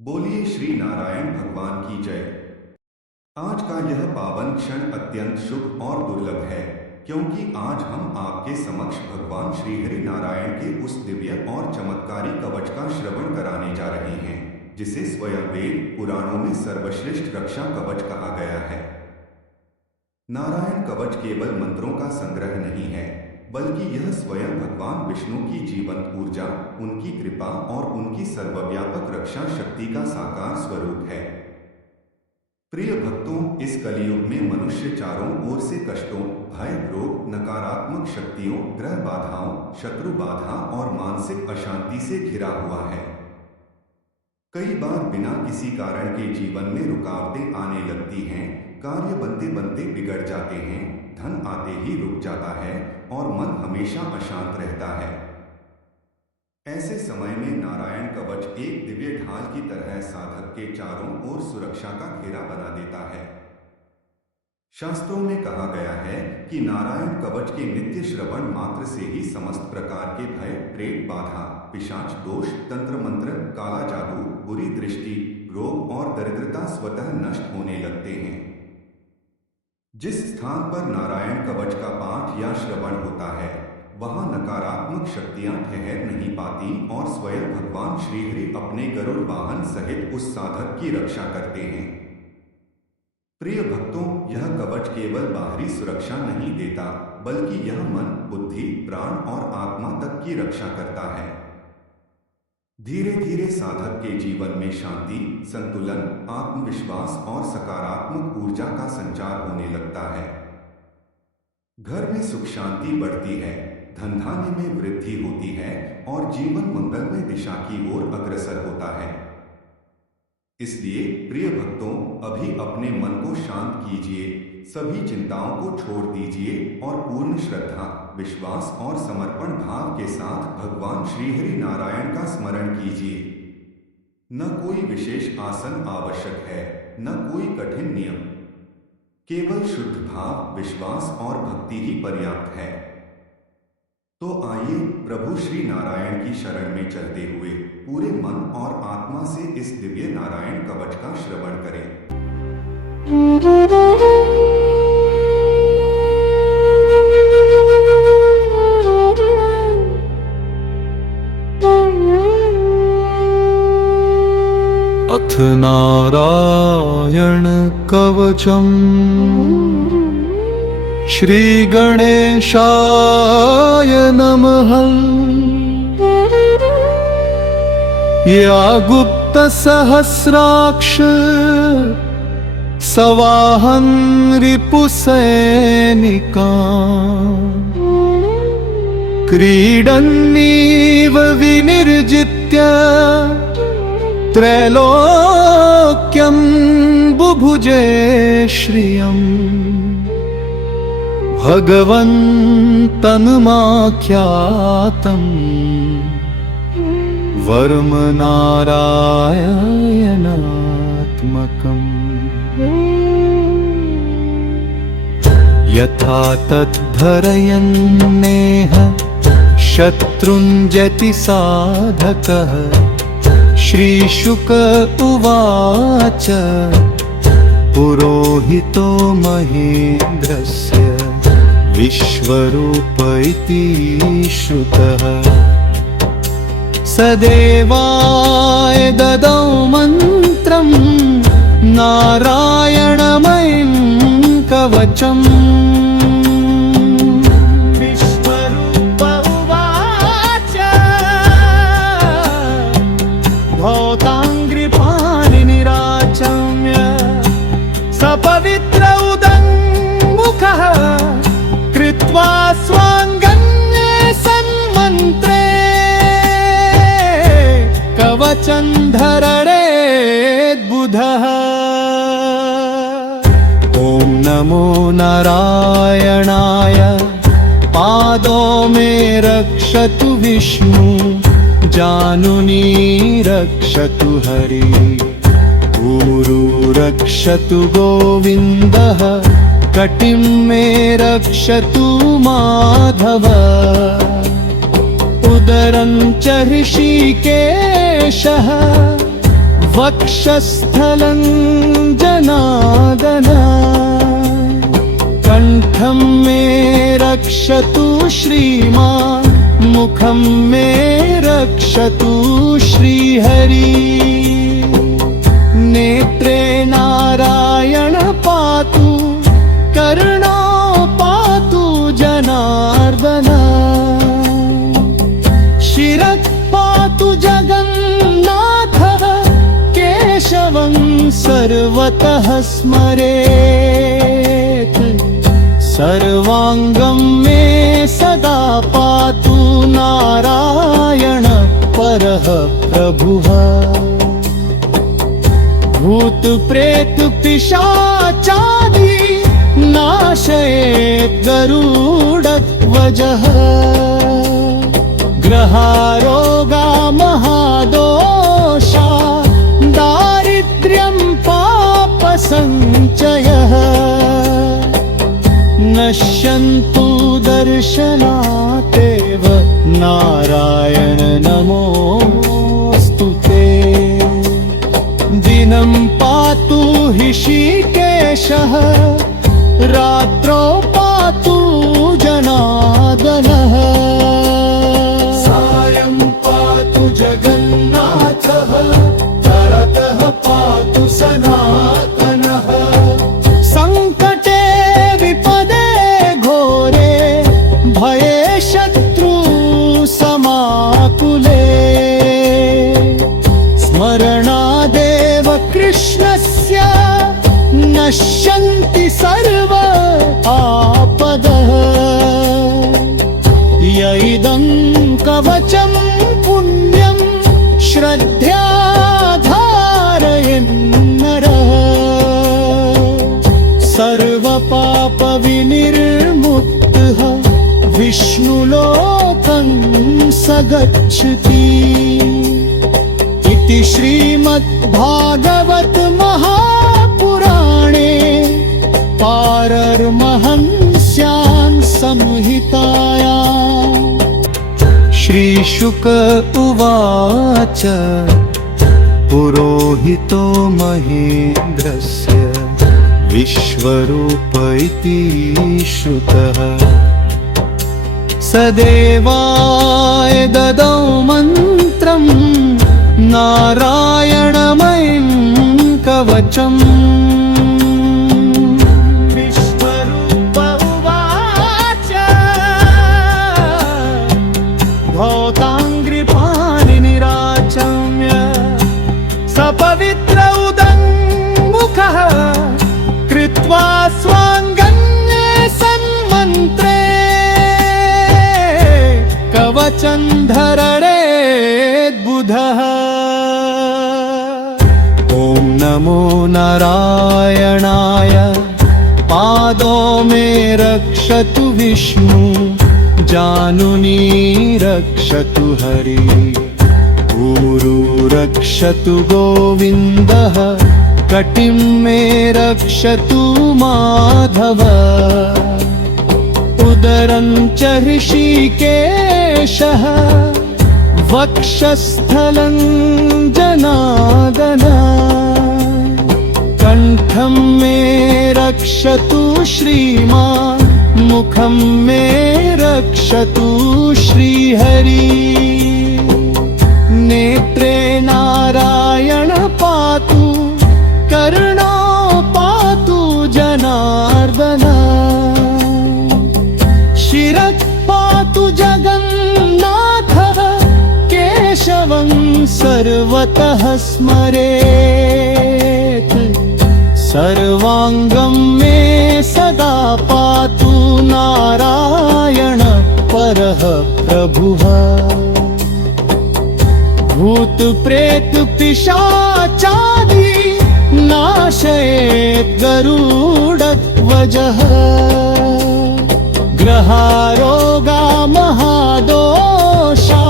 बोलिए श्री नारायण भगवान की जय। आज का यह पावन क्षण अत्यंत शुभ और दुर्लभ है, क्योंकि आज हम आपके समक्ष भगवान श्री हरि नारायण के उस दिव्य और चमत्कारी कवच का श्रवण कराने जा रहे हैं, जिसे स्वयं वेद पुराणों में सर्वश्रेष्ठ रक्षा कवच कहा गया है। नारायण कवच केवल मंत्रों का संग्रह नहीं है, बल्कि यह स्वयं भगवान विष्णु की जीवंत ऊर्जा, उनकी कृपा और उनकी सर्वव्यापक रक्षा शक्ति का साकार स्वरूप है। प्रिय भक्तों, इस कलियुग में मनुष्य चारों ओर से कष्टों, भय, रोग, नकारात्मक शक्तियों, ग्रह बाधाओं, शत्रु बाधा और मानसिक अशांति से घिरा हुआ है। कई बार बिना किसी कारण के जीवन में रुकावटें आने लगती हैं, कार्य बनते बनते बिगड़ जाते हैं, धन आते ही रुक जाता है और मन हमेशा अशांत रहता है। ऐसे समय में नारायण कवच एक दिव्य ढाल की तरह साधक के चारों ओर सुरक्षा का घेरा बना देता है। शास्त्रों में कहा गया है कि नारायण कवच के नित्य श्रवण मात्र से ही समस्त प्रकार के भय, प्रेत बाधा, पिशाच दोष, तंत्र मंत्र, काला जादू, बुरी दृष्टि, रोग और दरिद्रता स्वतः नष्ट होने लगते हैं। जिस स्थान पर नारायण कवच का पाठ या श्रवण होता है, वहां नकारात्मक शक्तियां ठहर नहीं पाती और स्वयं भगवान श्रीहरि अपने गरुड़ वाहन सहित उस साधक की रक्षा करते हैं। प्रिय भक्तों, यह कवच केवल बाहरी सुरक्षा नहीं देता, बल्कि यह मन, बुद्धि, प्राण और आत्मा तक की रक्षा करता है। धीरे धीरे साधक के जीवन में शांति, संतुलन, आत्मविश्वास और सकारात्मक ऊर्जा का संचार होने लगता है। घर में सुख शांति बढ़ती है, धनधान्य में वृद्धि होती है और जीवन मंगलमय दिशा की ओर अग्रसर होता है। इसलिए प्रिय भक्तों, अभी अपने मन को शांत कीजिए, सभी चिंताओं को छोड़ दीजिए और पूर्ण श्रद्धा, विश्वास और समर्पण भाव के साथ भगवान श्रीहरि नारायण का स्मरण कीजिए। न कोई विशेष आसन आवश्यक है, न कोई कठिन नियम, केवल शुद्ध भाव, विश्वास और भक्ति ही पर्याप्त है। तो आइए प्रभु श्री नारायण की शरण में चलते हुए पूरे मन और आत्मा से इस दिव्य नारायण कवच का श्रवण करें। अथ नारायण कवचम् श्री गणेशाय नमः। या गुप्त सहस्राक्ष सवाहन रिपुसैनिका क्रीडन्नीव विनिर्जित्य त्रैलोक्यं बुभुजे श्रियम्। भगवन्तनुमाख्यातं वर्म नारायणात्मकम्। यथा तद्धरयन्नेह शत्रुञ्जयति साधकः। श्रीशुक उवाच पुरोहितो महेन्द्रस्य विश्वरूप इति श्रुतः। सदेवाय ददौ मन्त्रं नारायणमयं कवचम्। विश्वरूप उवाच धौताङ्घ्रिपाणिनिराचम्य सपवित्र उदङ्मुखः कृत्वा स्वाङ्गन्ये सन्मन्त्रे कवचं धरणेद्बुधः। ॐ नमो नारायणाय पादो मे रक्षतु विष्णु। जानुनी रक्षतु हरि। ऊरू रक्षतु गोविन्दः। कटिं मे रक्षतु माधव। उदरं च ऋषिकेशः वक्षस्थलं जनार्दन कंठं मे रक्षतु श्रीमान् मुखं मे रक्षतु श्रीहरि नेत्रे नारायण पातु कर्णो पातु जनार्दन शिरः पातु जगन्नाथः केशवं सर्वतः स्मरेत् सर्वाङ्गं मे सदा पातु नारायण परः प्रभुः भूत प्रेत पिशाचादि नाशयेत् गरुडध्वजः ग्रहारोगा महादोषा दारिद्र्यं पापसञ्चयः नश्यन्तु दर्शनातेव नारायण नमोऽस्तु ते दिनं पातु ऋषिकेशः रात्रौ पातु जनार्दनः सायं पातु जगन्नाथः तरतः पातु सनातनः संकटे विपदे घोरे भये शत्रु समाकुले स्मरणादेव कृष्णस्य नश्यन्ति सर्व आपदः यैदं कवचं पुण्यं श्रद्धया धारयन्नरः सर्वपापविनिर्मुक्तः विष्णुलोकं स गच्छति इति श्रीमद्भागवत महापुराणे पारर्महंस्यां संहितायां श्रीशुक उवाच पुरोहितो महेन्द्रस्य विश्वरूप इति श्रुतः स देवाय ददौ मन्त्रं नारायणमयं कवचम् विश्वरूप उवाच भौताङ्घ्रिपाणिनिराचम्य स पवित्र उदङ्मुखः कृत्वा स्वाङ्गन्ये सन्मन्त्रे कवचं धरणेद्बुधः ॐ नमो नारायणाय पादो मे रक्षतु विष्णु जानुनी रक्षतु हरि ऊरू रक्षतु गोविन्दः कटिं मे रक्षतु माधव उदरं च ऋषिकेशः वक्षस्थलं जनार्दन कंठं मे रक्षतु श्रीमान् मुखं मे रक्षतु श्रीहरि नेत्रे नारायण पातु कर्णो पातु जनार्दन शिरः पातु जगन्नाथः केशवं सर्वतः स्मरेत् सर्वाङ्गं मे सदा पातु नारायण परः प्रभुः भूत प्रेत पिशाचादि नाशयेत् गरुडध्वजः ग्रहारोगा महादोषा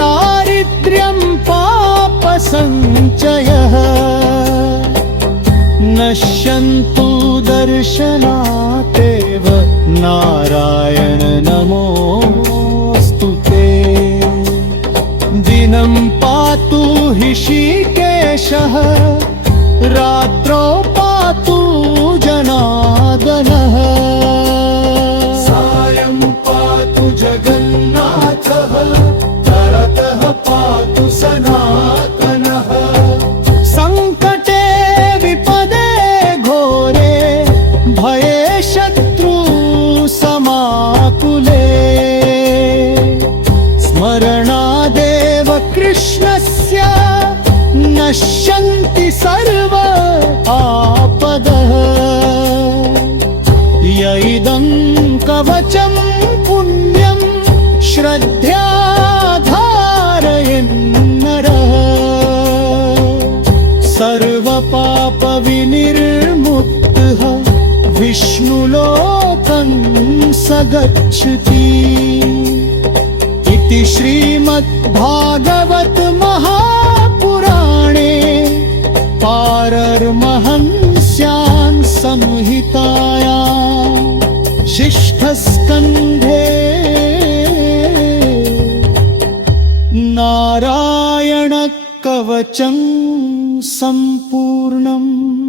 दारिद्र्यं पापसञ्चयः नश्यन्तु दर्शनातेव नारायण नमोऽस्तु ते दिनं पातु ऋषिकेशः रात्रौ पातु जनार्दनः सायं पातु जगन्नाथः तरतः पातु सनातनः संकटे विपदे घोरे भये शत्रु समाकुले स्मरणादेव कृष्णस्य नश्यन्ति सर्व आपदः य इदं कवचं पुण्यं श्रद्धया धारयन्नरः सर्वपापविनिर्मुक्तः विष्णुलोकं स गच्छति इति श्रीमद्भागवत महापुराणे पारर्महंस्यां संहितायां शिष्ठस्कन्धे नारायणकवचं सम्पूर्णम्।